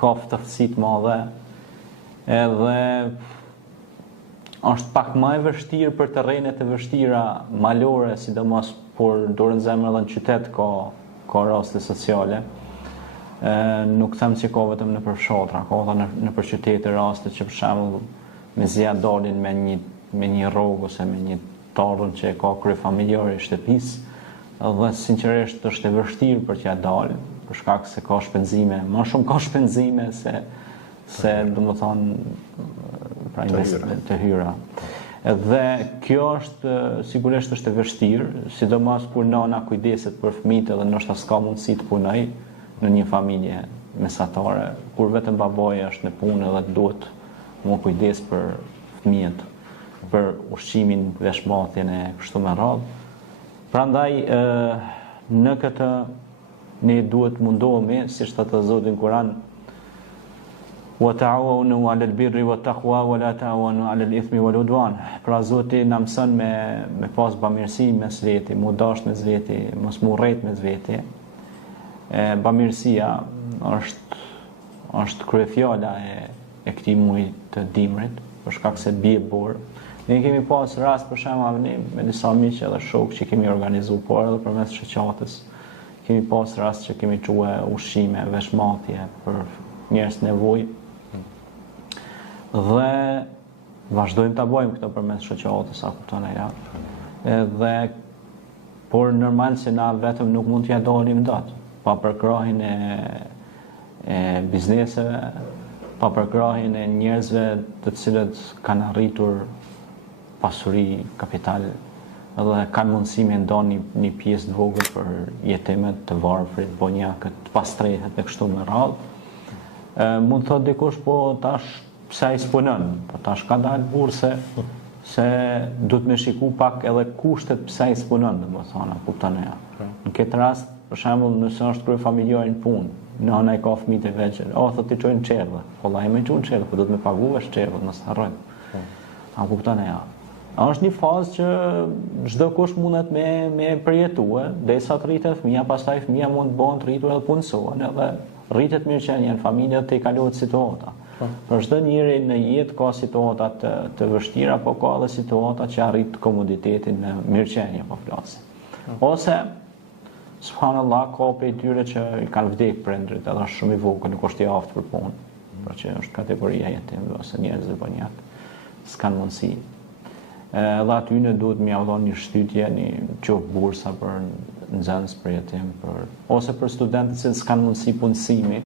ka ftofsi të madhe, edhe është pak më e vështirë për terrenet e vështira malore, sidomos por dorën zemër edhe në qytet ka raste sociale. Nuk them që ka vetëm në përfshatra, ka edhe në për qytete raste që për shembull me zja dalin me një rrogë ose me një tarrën që ka kryefamiljari i shtëpisë, dhe sinqerisht është e vështirë për t'ja dalë, për shkak se ka shpenzime, më shumë ka shpenzime se domethënë pra investimet të hyra. Dhe kjo është sigurisht është e vështirë, sidomos kur nana kujdeset për fëmijët edhe ndoshta s'ka mundësi të punoj në një familje mesatare, kur vetëm babaja është në punë edhe duhet më kujdes për fëmijët, për ushqimin, veshmatjen e kështu me radhë. Prandaj në këtë ne duhet mundohemi, siç thotë Zoti në Kur'an, wa ta'awanu 'alal birri wat taqwa wa la ta'awanu 'alal ithmi wal 'udwan. Pra Zoti na mëson me pas bamirësi mes veti, mu dash mes veti, mos mu rrejt mes veti. Bamirësia është kryefjala e këtij muaji të dimrit, për shkak se bie borë. Ne kemi pas rast për shembull me disa miq edhe shok që kemi organizuar por edhe përmes shoqatës. Kemi pas rast që kemi çuë ushqime, veshmatje për njerëz nevojë. Dhe vazhdojmë ta bëjmë këtë përmes shoqatës, a kupton ajo? Edhe por normal se na vetëm nuk mund t'ja dalim dot, pa përkrahin e bizneseve, pa përkrahin e njerëzve të cilët kanë arritur pasuri, kapital, edhe kanë mundësi me ndonë një pjesë të vogël për jetimet të varfrit, bonjakët, të pastrehet e kështu me radhë. Mund të thotë dikush, po tash pse ai s'punon, po tash ka dalë burse se duhet me shiku pak edhe kushtet pse ai s'punon, domethënë, kupton ja. Në këtë rast, për shembull, nëse është kryefamiljari në punë, nëna e ka fëmijë të vegjël, thotë ti çojnë çerrë, po vllai më çon çerrë, po do të më paguash çerrë, mos harroj. A kupton ja. Është një fazë që çdo kush mundet me përjetue, derisa të rritet fëmia, pastaj fëmia mund të bëhen të rritur edhe punësohen, edhe rritet mirëqenia në familje dhe të kalohet situata. Për çdo njeri në jetë ka situata të vështira, po ka edhe situata që arrit komoditetin në mirëqenie, po flasim. Ose subhanallahu ka pe tyre që i kanë vdekë prindrit, edhe është shumë i vogël, nuk është i aftë për punë, pra që është kategoria jetimve ose njerëzve banjak, s'kan mundësi. Dhe aty në duhet më avdhon një shtytje, një qoftë bursa për nxënës për jetim, ose për studentët që s'kan mundësi punësimi,